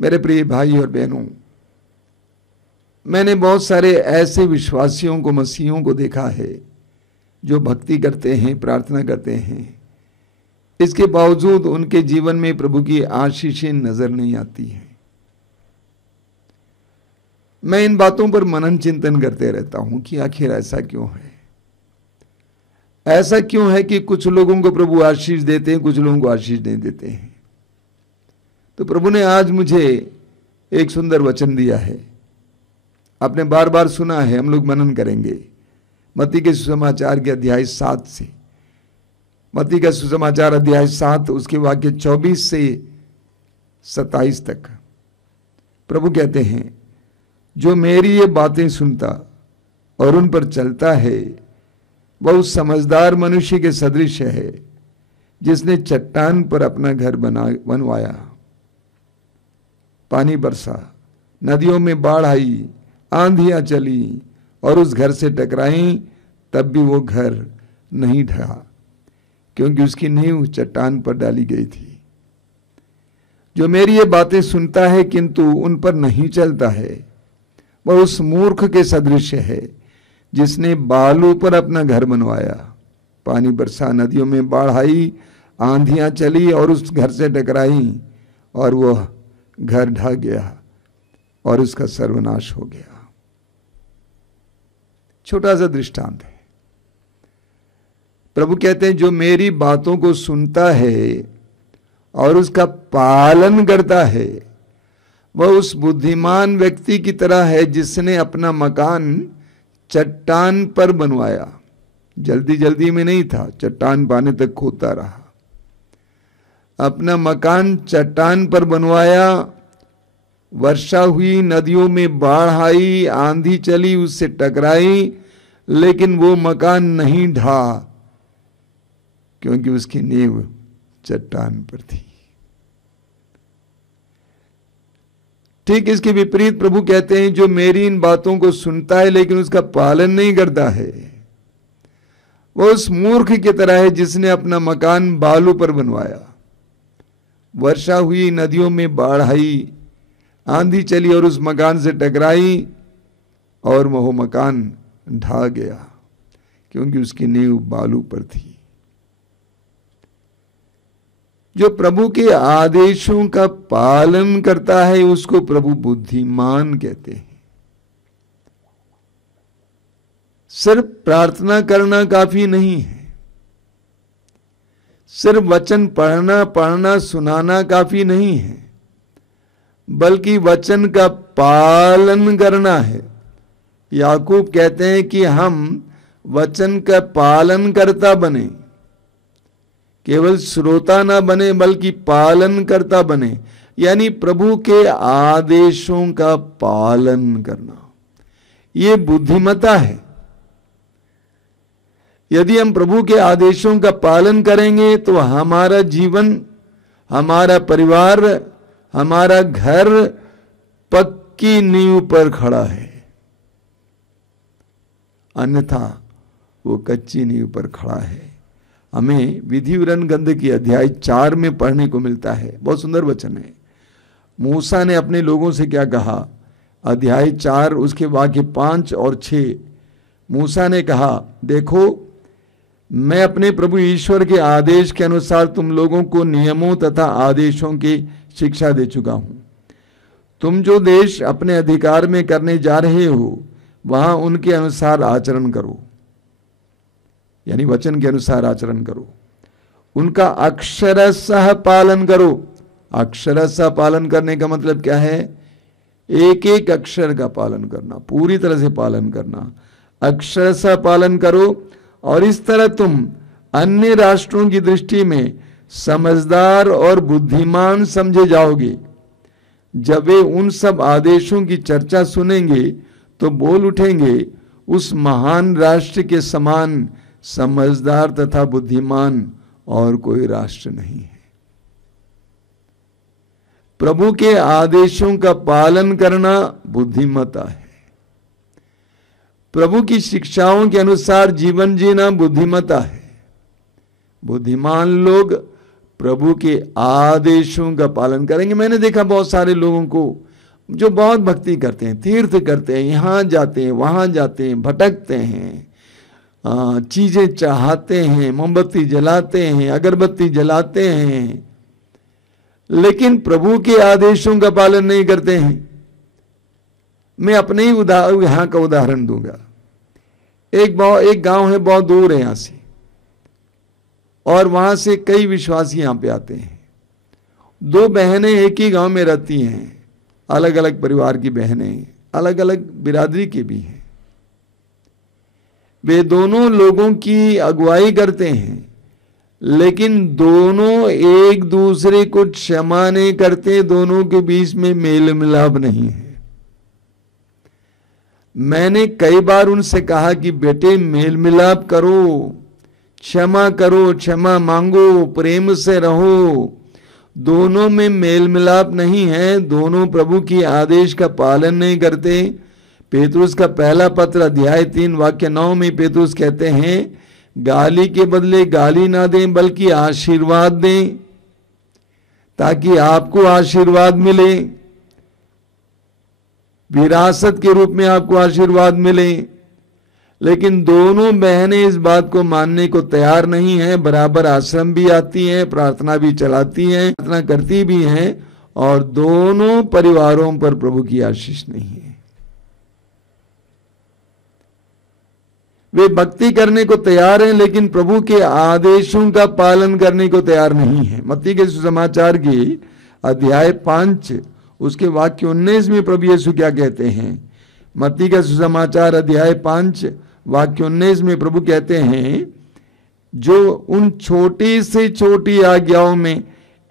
मेरे प्रिय भाई और बहनों, मैंने बहुत सारे ऐसे विश्वासियों को, मसीहों को देखा है जो भक्ति करते हैं, प्रार्थना करते हैं, इसके बावजूद उनके जीवन में प्रभु की आशीषें नजर नहीं आती हैं। मैं इन बातों पर मनन चिंतन करते रहता हूं कि आखिर ऐसा क्यों है। ऐसा क्यों है कि कुछ लोगों को प्रभु आशीष देते हैं, कुछ लोगों को आशीष नहीं देते हैं। तो प्रभु ने आज मुझे एक सुंदर वचन दिया है, आपने बार बार सुना है, हम लोग मनन करेंगे। मत्ती के सुसमाचार के अध्याय 7 से, मत्ती का सुसमाचार अध्याय 7 उसके वाक्य 24 से 27 तक प्रभु कहते हैं, जो मेरी ये बातें सुनता और उन पर चलता है वह उस समझदार मनुष्य के सदृश है जिसने चट्टान पर अपना घर बनवाया। पानी बरसा, नदियों में बाढ़ आई, आंधियां चली और उस घर से टकराई, तब भी वो घर नहीं ढहा, क्योंकि उसकी नींव चट्टान पर डाली गई थी। जो मेरी ये बातें सुनता है किंतु उन पर नहीं चलता है, वह उस मूर्ख के सदृश है जिसने बालू पर अपना घर बनवाया। पानी बरसा, नदियों में बाढ़ आई, आंधियां चली और उस घर से टकराई, और वह घर ढह गया और उसका सर्वनाश हो गया। छोटा सा दृष्टांत है। प्रभु कहते हैं, जो मेरी बातों को सुनता है और उसका पालन करता है वह उस बुद्धिमान व्यक्ति की तरह है जिसने अपना मकान चट्टान पर बनवाया। जल्दी जल्दी में नहीं था, चट्टान पाने तक खोदता रहा। अपना मकान चट्टान पर बनवाया, वर्षा हुई, नदियों में बाढ़ आई, आंधी चली, उससे टकराई, लेकिन वो मकान नहीं ढहा, क्योंकि उसकी नींव चट्टान पर थी। ठीक इसके विपरीत प्रभु कहते हैं, जो मेरी इन बातों को सुनता है लेकिन उसका पालन नहीं करता है, वह उस मूर्ख की तरह है जिसने अपना मकान बालू पर बनवाया। वर्षा हुई, नदियों में बाढ़ आई, आंधी चली और उस मकान से टकराई, और वह मकान ढह गया, क्योंकि उसकी नींव बालू पर थी। जो प्रभु के आदेशों का पालन करता है उसको प्रभु बुद्धिमान कहते हैं। सिर्फ प्रार्थना करना काफी नहीं है, सिर्फ वचन पढ़ना सुनाना काफी नहीं है, बल्कि वचन का पालन करना है। याकूब कहते हैं कि हम वचन का पालन करता बने, केवल श्रोता ना बने बल्कि पालन करता बने, यानी प्रभु के आदेशों का पालन करना। यह बुद्धिमता है। यदि हम प्रभु के आदेशों का पालन करेंगे तो हमारा जीवन, हमारा परिवार, हमारा घर पक्की नींव पर खड़ा है, अन्यथा वो कच्ची नींव पर खड़ा है। हमें विधि विवरण ग्रंथ की अध्याय 4 में पढ़ने को मिलता है, बहुत सुंदर वचन है। मूसा ने अपने लोगों से क्या कहा, अध्याय 4 उसके वाक्य 5 और 6। मूसा ने कहा, देखो मैं अपने प्रभु ईश्वर के आदेश के अनुसार तुम लोगों को नियमों तथा आदेशों की शिक्षा दे चुका हूं। तुम जो देश अपने अधिकार में करने जा रहे हो वहां उनके अनुसार आचरण करो, यानी वचन के अनुसार आचरण करो, उनका अक्षरशः पालन करो। अक्षरशः पालन करने का मतलब क्या है? एक एक अक्षर का पालन करना, पूरी तरह से पालन करना। अक्षरशः पालन करो, और इस तरह तुम अन्य राष्ट्रों की दृष्टि में समझदार और बुद्धिमान समझे जाओगे। जब वे उन सब आदेशों की चर्चा सुनेंगे तो बोल उठेंगे, उस महान राष्ट्र के समान समझदार तथा बुद्धिमान और कोई राष्ट्र नहीं है। प्रभु के आदेशों का पालन करना बुद्धिमता है। प्रभु की शिक्षाओं के अनुसार जीवन जीना बुद्धिमता है। बुद्धिमान लोग प्रभु के आदेशों का पालन करेंगे। मैंने देखा बहुत सारे लोगों को जो बहुत भक्ति करते हैं, तीर्थ करते हैं, यहाँ जाते हैं वहाँ जाते हैं, भटकते हैं, चीजें चाहते हैं, मोमबत्ती जलाते हैं, अगरबत्ती जलाते हैं, लेकिन प्रभु के आदेशों का पालन नहीं करते हैं। मैं अपने ही यहाँ का उदाहरण दूंगा। एक गांव है बहुत दूर है यहाँ से, और वहां से कई विश्वासी यहाँ पे आते हैं। दो बहनें एक ही गांव में रहती हैं, अलग अलग परिवार की बहनें, अलग अलग बिरादरी के भी हैं। वे दोनों लोगों की अगुवाई करते हैं, लेकिन दोनों एक दूसरे को क्षमा नहीं करते, दोनों के बीच में मेल मिलाप नहीं है। मैंने कई बार उनसे कहा कि बेटे मेल मिलाप करो, क्षमा करो, क्षमा मांगो, प्रेम से रहो। दोनों में मेल मिलाप नहीं है, दोनों प्रभु की आदेश का पालन नहीं करते। पेतरुस का पहला पत्र अध्याय 3 वाक्य 9 में पेतरुस कहते हैं, गाली के बदले गाली ना दें बल्कि आशीर्वाद दें, ताकि आपको आशीर्वाद मिले, विरासत के रूप में आपको आशीर्वाद मिले। लेकिन दोनों बहनें इस बात को मानने को तैयार नहीं है। बराबर आश्रम भी आती हैं, प्रार्थना भी चलाती हैं, प्रार्थना करती भी हैं, और दोनों परिवारों पर प्रभु की आशीष नहीं है। वे भक्ति करने को तैयार हैं, लेकिन प्रभु के आदेशों का पालन करने को तैयार नहीं है। मत्ती के सुसमाचार की अध्याय 5 उसके वाक्य 19 में प्रभु यीशु क्या कहते हैं? मत्ती का सुसमाचार अध्याय 5 वाक्य 19 में प्रभु कहते हैं, जो उन छोटी से छोटी आज्ञाओं में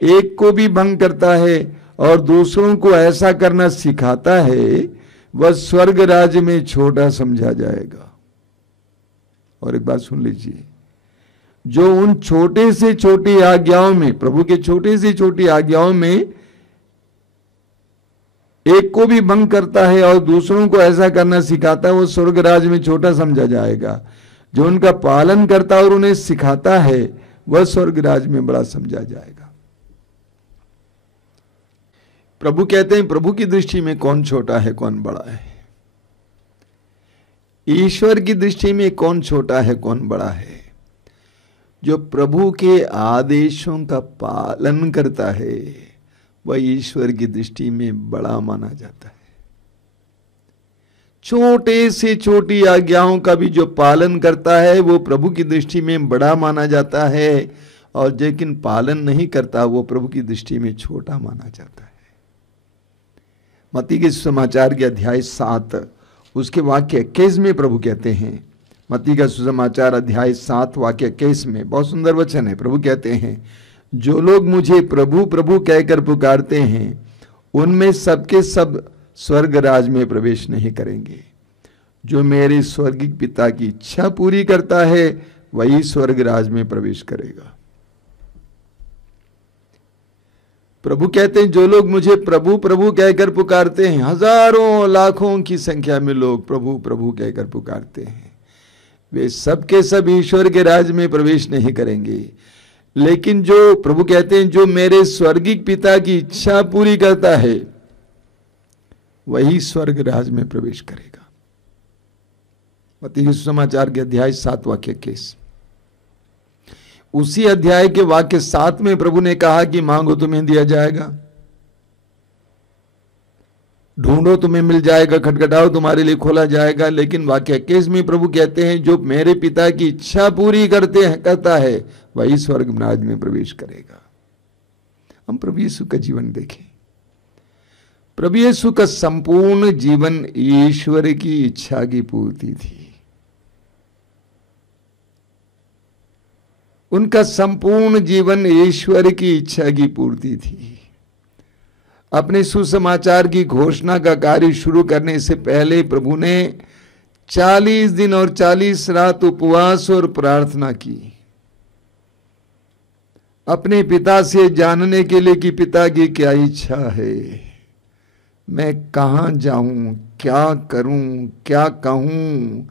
एक को भी भंग करता है और दूसरों को ऐसा करना सिखाता है, वह स्वर्ग राज्य में छोटा समझा जाएगा। और एक बात सुन लीजिए, जो उन छोटे से छोटी आज्ञाओं में, प्रभु के छोटे से छोटी आज्ञाओं में एक को भी भंग करता है और दूसरों को ऐसा करना सिखाता है, वो स्वर्ग राज्य में छोटा समझा जाएगा। जो उनका पालन करता है और उन्हें सिखाता है, वह स्वर्ग राज्य में बड़ा समझा जाएगा। प्रभु कहते हैं, प्रभु की दृष्टि में कौन छोटा है कौन बड़ा है? ईश्वर की दृष्टि में कौन छोटा है कौन बड़ा है? जो प्रभु के आदेशों का पालन करता है वह ईश्वर की दृष्टि में बड़ा माना जाता है। छोटे से छोटी आज्ञाओं का भी जो पालन करता है वो प्रभु की दृष्टि में बड़ा माना जाता है, और लेकिन पालन नहीं करता वो प्रभु की दृष्टि में छोटा माना जाता है। मत्ती के सुसमाचार के अध्याय 7 उसके वाक्य 21 में प्रभु कहते हैं, मत्ती का सुसमाचार अध्याय 7 वाक्य 21 में बहुत सुंदर वचन है। प्रभु कहते हैं, जो लोग मुझे प्रभु प्रभु कहकर पुकारते हैं उनमें सबके सब स्वर्ग राज में प्रवेश नहीं करेंगे। जो मेरे स्वर्गिक पिता की इच्छा पूरी करता है वही स्वर्ग राज में प्रवेश करेगा। प्रभु कहते हैं, जो लोग मुझे प्रभु प्रभु कहकर पुकारते हैं, हजारों लाखों की संख्या में लोग प्रभु प्रभु कहकर पुकारते हैं, वे सबके सब ईश्वर के राज में प्रवेश नहीं करेंगे। लेकिन जो प्रभु कहते हैं, जो मेरे स्वर्गिक पिता की इच्छा पूरी करता है वही स्वर्ग राज में प्रवेश करेगा। मत्ती के सुसमाचार के अध्याय 7 वाक्य 21। उसी अध्याय के वाक्य 7 में प्रभु ने कहा कि मांगो तुम्हें दिया जाएगा, ढूंढो तुम्हें मिल जाएगा, खटखटाओ तुम्हारे लिए खोला जाएगा। लेकिन वाक्य 21 में प्रभु कहते हैं, जो मेरे पिता की इच्छा पूरी करता है वही स्वर्ग राज में प्रवेश करेगा। हम प्रभु यीशु का जीवन देखें। प्रभु यीशु का संपूर्ण जीवन ईश्वर की इच्छा की पूर्ति थी। उनका संपूर्ण जीवन ईश्वर की इच्छा की पूर्ति थी। अपने सुसमाचार की घोषणा का कार्य शुरू करने से पहले प्रभु ने 40 दिन और 40 रात उपवास और प्रार्थना की, अपने पिता से जानने के लिए कि पिता की क्या इच्छा है, मैं कहां जाऊं, क्या करूं, क्या कहूं,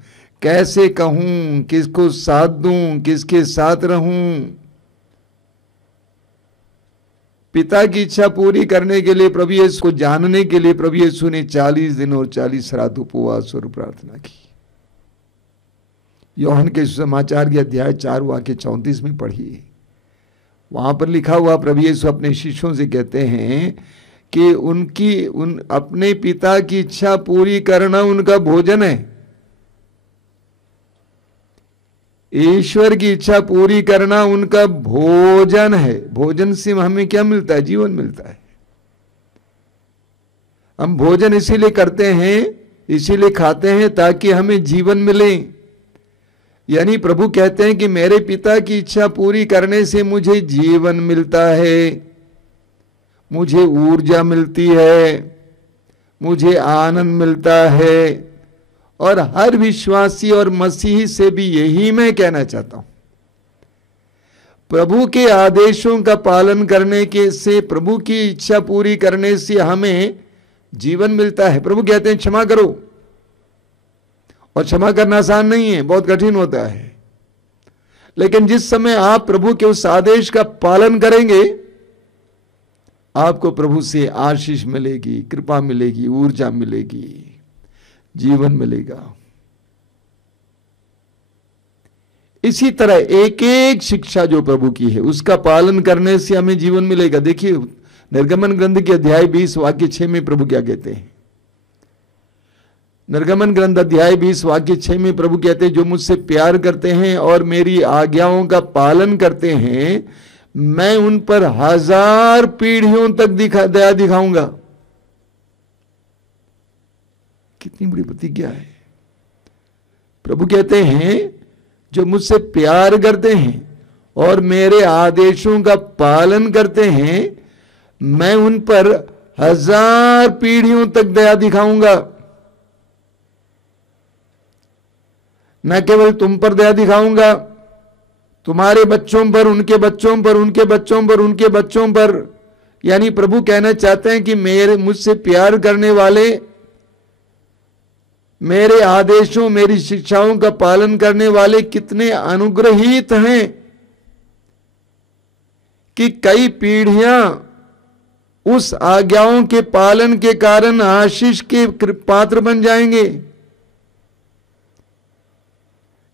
कैसे कहूं, किसको साथ दूं, किसके साथ रहूं। पिता की इच्छा पूरी करने के लिए, प्रभु यीशु को जानने के लिए प्रभु यीशु ने 40 दिन और 40 रात उपवास और प्रार्थना की। यूहन्ना के सुसमाचार के अध्याय 4 वाक्य 34 में पढ़िए, वहां पर लिखा हुआ प्रभु यीशु अपने शिष्यों से कहते हैं कि अपने पिता की इच्छा पूरी करना उनका भोजन है। ईश्वर की इच्छा पूरी करना उनका भोजन है। भोजन से हमें क्या मिलता है? जीवन मिलता है। हम भोजन इसीलिए करते हैं, इसीलिए खाते हैं ताकि हमें जीवन मिले। यानी प्रभु कहते हैं कि मेरे पिता की इच्छा पूरी करने से मुझे जीवन मिलता है, मुझे ऊर्जा मिलती है, मुझे आनंद मिलता है। और हर विश्वासी और मसीही से भी यही मैं कहना चाहता हूं। प्रभु के आदेशों का पालन करने के से, प्रभु की इच्छा पूरी करने से हमें जीवन मिलता है। प्रभु कहते हैं क्षमा करो, और क्षमा करना आसान नहीं है, बहुत कठिन होता है। लेकिन जिस समय आप प्रभु के उस आदेश का पालन करेंगे, आपको प्रभु से आशीष मिलेगी, कृपा मिलेगी, ऊर्जा मिलेगी, जीवन मिलेगा। इसी तरह एक एक शिक्षा जो प्रभु की है उसका पालन करने से हमें जीवन मिलेगा। देखिए निर्गमन ग्रंथ के अध्याय 20 वाक्य 6 में प्रभु क्या कहते हैं? निर्गमन ग्रंथ अध्याय 20 वाक्य 6 में प्रभु कहते हैं, जो मुझसे प्यार करते हैं और मेरी आज्ञाओं का पालन करते हैं, मैं उन पर 1000 पीढ़ियों तक दया दिखाऊंगा। कितनी बड़ी प्रतिज्ञा है। प्रभु कहते हैं जो मुझसे प्यार करते हैं और मेरे आदेशों का पालन करते हैं, मैं उन पर 1000 पीढ़ियों तक दया दिखाऊंगा। न केवल तुम पर दया दिखाऊंगा, तुम्हारे बच्चों पर, उनके बच्चों पर, उनके बच्चों पर, उनके बच्चों पर। यानी प्रभु कहना चाहते हैं कि मुझसे प्यार करने वाले, मेरे आदेशों, मेरी शिक्षाओं का पालन करने वाले कितने अनुग्रहित हैं कि कई पीढ़ियां उस आज्ञाओं के पालन के कारण आशीष के पात्र बन जाएंगे।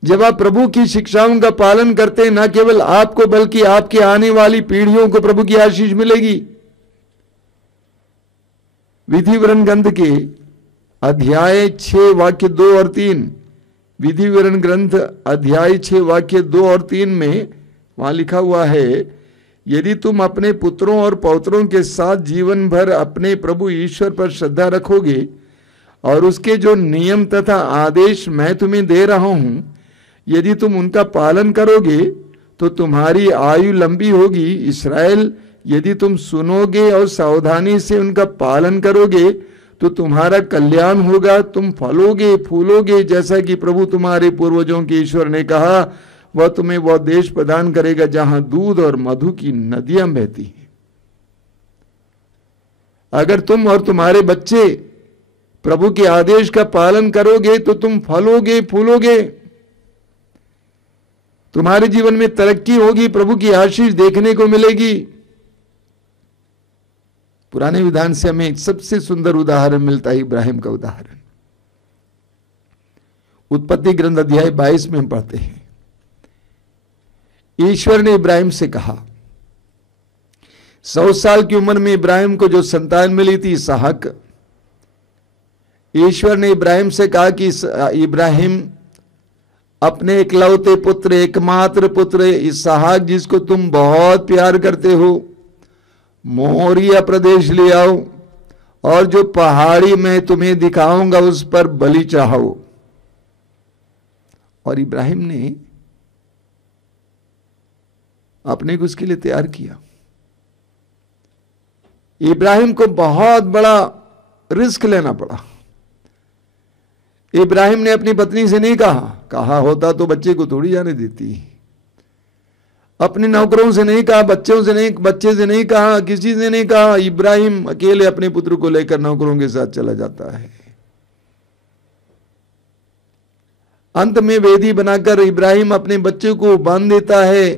जब आप प्रभु की शिक्षाओं का पालन करते हैं, न केवल आपको बल्कि आपके आने वाली पीढ़ियों को प्रभु की आशीष मिलेगी। विधि विवरण ग्रंथ के अध्याय 6 वाक्य 2 और 3, विधि विवरण ग्रंथ अध्याय 6 वाक्य 2 और 3 में वहां लिखा हुआ है, यदि तुम अपने पुत्रों और पौत्रों के साथ जीवन भर अपने प्रभु ईश्वर पर श्रद्धा रखोगे और उसके जो नियम तथा आदेश मैं तुम्हें दे रहा हूं, यदि तुम उनका पालन करोगे तो तुम्हारी आयु लंबी होगी। इस्राएल, यदि तुम सुनोगे और सावधानी से उनका पालन करोगे तो तुम्हारा कल्याण होगा, तुम फलोगे फूलोगे, जैसा कि प्रभु तुम्हारे पूर्वजों के ईश्वर ने कहा, वह तुम्हें वह देश प्रदान करेगा जहां दूध और मधु की नदियां बहती हैं। अगर तुम और तुम्हारे बच्चे प्रभु के आदेश का पालन करोगे तो तुम फलोगे फूलोगे, तुम्हारे जीवन में तरक्की होगी, प्रभु की आशीष देखने को मिलेगी। पुराने विधान से हमें एक सबसे सुंदर उदाहरण मिलता है, इब्राहिम का उदाहरण। उत्पत्ति ग्रंथ अध्याय 22 में हम पढ़ते हैं, ईश्वर ने इब्राहिम से कहा, 100 साल की उम्र में इब्राहिम को जो संतान मिली थी इसहाक, ईश्वर ने इब्राहिम से कहा कि इब्राहिम अपने इकलौते पुत्र, एकमात्र पुत्र इसहाक, जिसको तुम बहुत प्यार करते हो, मोरिया प्रदेश ले आओ और जो पहाड़ी मैं तुम्हें दिखाऊंगा उस पर बलि चढ़ाओ। और इब्राहिम ने अपने को उसके लिए तैयार किया। इब्राहिम को बहुत बड़ा रिस्क लेना पड़ा। इब्राहिम ने अपनी पत्नी से नहीं कहा होता तो बच्चे को थोड़ी जाने देती, अपने नौकरों से नहीं कहा, बच्चे से नहीं कहा, किसी से नहीं कहा। इब्राहिम अकेले अपने पुत्र को लेकर नौकरों के साथ चला जाता है। अंत में वेदी बनाकर इब्राहिम अपने बच्चे को बांध देता है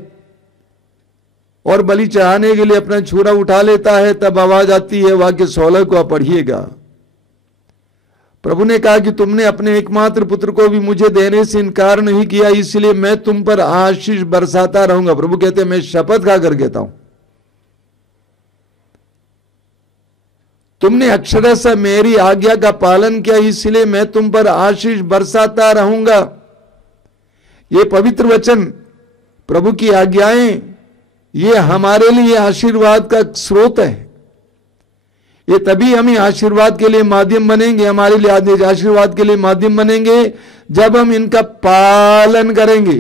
और बलि चढ़ाने के लिए अपना छुरा उठा लेता है, तब आवाज आती है, वाक्य 16 को आप पढ़िएगा। प्रभु ने कहा कि तुमने अपने एकमात्र पुत्र को भी मुझे देने से इनकार नहीं किया, इसलिए मैं तुम पर आशीष बरसाता रहूंगा। प्रभु कहते हैं मैं शपथ खाकर कहता हूं, तुमने अक्षरशः मेरी आज्ञा का पालन किया, इसलिए मैं तुम पर आशीष बरसाता रहूंगा। ये पवित्र वचन, प्रभु की आज्ञाएं, ये हमारे लिए आशीर्वाद का स्रोत है। ये तभी हमें आशीर्वाद के लिए माध्यम बनेंगे, हमारे लिए आशीर्वाद के लिए माध्यम बनेंगे जब हम इनका पालन करेंगे।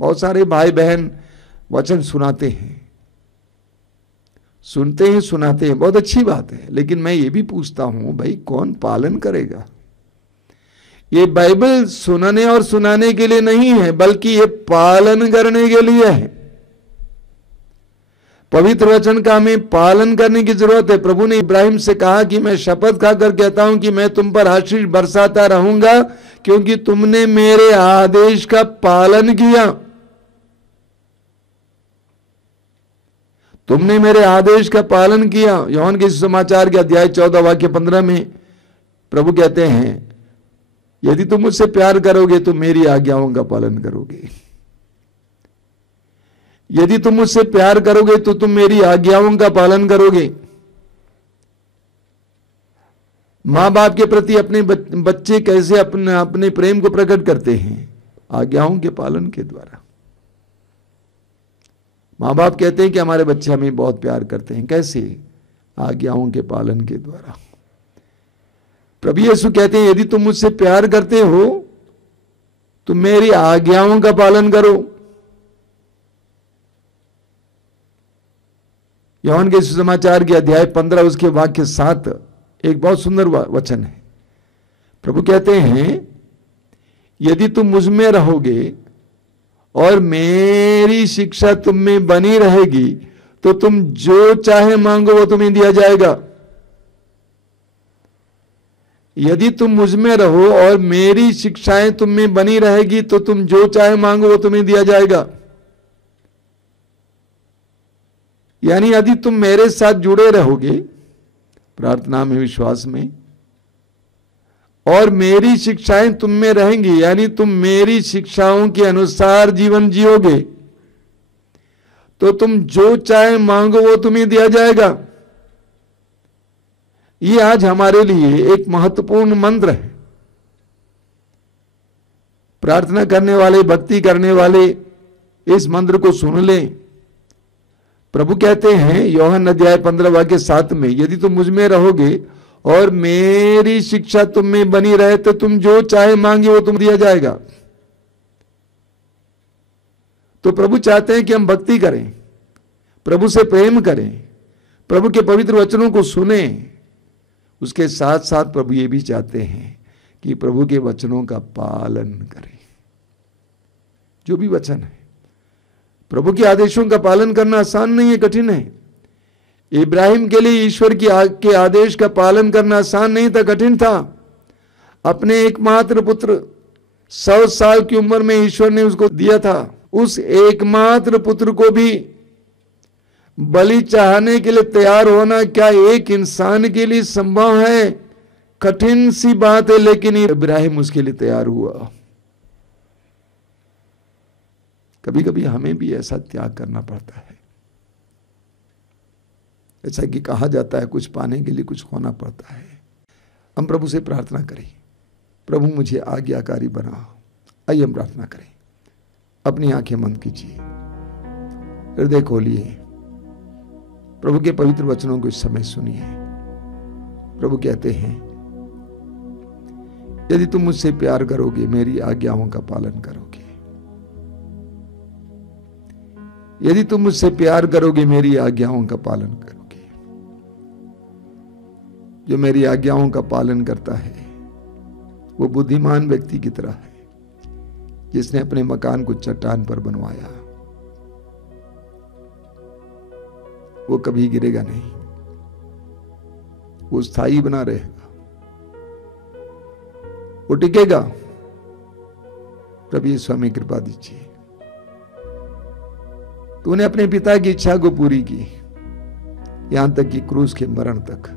बहुत सारे भाई बहन वचन सुनाते हैं, सुनते हैं, सुनाते हैं, बहुत अच्छी बात है, लेकिन मैं ये भी पूछता हूं, भाई कौन पालन करेगा? ये बाइबल सुनने और सुनाने के लिए नहीं है, बल्कि ये पालन करने के लिए है। पवित्र वचन का हमें पालन करने की जरूरत है। प्रभु ने इब्राहिम से कहा कि मैं शपथ खाकर कहता हूं कि मैं तुम पर आशीष बरसाता रहूंगा, क्योंकि तुमने मेरे आदेश का पालन किया। तुमने मेरे आदेश का पालन किया। यूहन्ना के सुसमाचार के अध्याय 14 वाक्य 15 में प्रभु कहते हैं, यदि तुम मुझसे प्यार करोगे तो मेरी आज्ञाओं का पालन करोगे। यदि तुम मुझसे प्यार करोगे तो तुम मेरी आज्ञाओं का पालन करोगे। मां बाप के प्रति अपने बच्चे कैसे अपने प्रेम को प्रकट करते हैं? आज्ञाओं के पालन के द्वारा। मां बाप कहते हैं कि हमारे बच्चे हमें बहुत प्यार करते हैं, कैसे? आज्ञाओं के पालन के द्वारा। प्रभु यीशु कहते हैं, यदि तुम मुझसे प्यार करते हो तो मेरी आज्ञाओं का पालन करो। यूहन्ना के सुसमाचार के अध्याय 15 उसके वाक्य 7 एक बहुत सुंदर वचन है। प्रभु कहते हैं, यदि तुम मुझ में रहोगे और मेरी शिक्षा तुम में बनी रहेगी तो तुम जो चाहे मांगो वो तुम्हें दिया जाएगा। यदि तुम मुझ में रहो और मेरी शिक्षाएं तुम में बनी रहेगी तो तुम जो चाहे मांगो वो तुम्हें दिया जाएगा। यानी यदि तुम मेरे साथ जुड़े रहोगे प्रार्थना में, विश्वास में, और मेरी शिक्षाएं तुम में रहेंगी, यानी तुम मेरी शिक्षाओं के अनुसार जीवन जियोगे, तो तुम जो चाहे मांगो वो तुम्हें दिया जाएगा। ये आज हमारे लिए एक महत्वपूर्ण मंत्र है। प्रार्थना करने वाले, भक्ति करने वाले इस मंत्र को सुन लें। प्रभु कहते हैं यूहन्ना अध्याय 15 वाक्य 7 में, यदि तुम मुझ में रहोगे और मेरी शिक्षा तुम में बनी रहे तो तुम जो चाहे मांगे वो तुम दिया जाएगा। तो प्रभु चाहते हैं कि हम भक्ति करें, प्रभु से प्रेम करें, प्रभु के पवित्र वचनों को सुने। उसके साथ साथ प्रभु ये भी चाहते हैं कि प्रभु के वचनों का पालन करें। जो भी वचन है, प्रभु के आदेशों का पालन करना आसान नहीं है, कठिन है। इब्राहिम के लिए ईश्वर के आदेश का पालन करना आसान नहीं था, कठिन था। अपने एकमात्र पुत्र 100 साल की उम्र में ईश्वर ने उसको दिया था। उस एकमात्र पुत्र को भी बलि चढ़ाने के लिए तैयार होना क्या एक इंसान के लिए संभव है? कठिन सी बात है, लेकिन इब्राहिम उसके लिए तैयार हुआ। कभी कभी हमें भी ऐसा त्याग करना पड़ता है। ऐसा कि कहा जाता है कुछ पाने के लिए कुछ खोना पड़ता है। हम प्रभु से प्रार्थना करें, प्रभु मुझे आज्ञाकारी बनाओ। आइए हम प्रार्थना करें। अपनी आंखें बंद कीजिए, हृदय खोलिए, प्रभु के पवित्र वचनों को इस समय सुनिए। प्रभु कहते हैं, यदि तुम मुझसे प्यार करोगे मेरी आज्ञाओं का पालन करोगे। यदि तुम मुझसे प्यार करोगे मेरी आज्ञाओं का पालन करोगे। जो मेरी आज्ञाओं का पालन करता है वो बुद्धिमान व्यक्ति की तरह है, जिसने अपने मकान को चट्टान पर बनवाया। वो कभी गिरेगा नहीं, वो स्थायी बना रहेगा, वो टिकेगा। प्रभु यीशु हमें कृपा दीजिए। तूने अपने पिता की इच्छा को पूरी की, यहां तक कि क्रूस के मरण तक।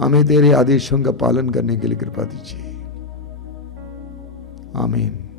हमें तेरे आदेशों का पालन करने के लिए कृपा दीजिए। आमीन।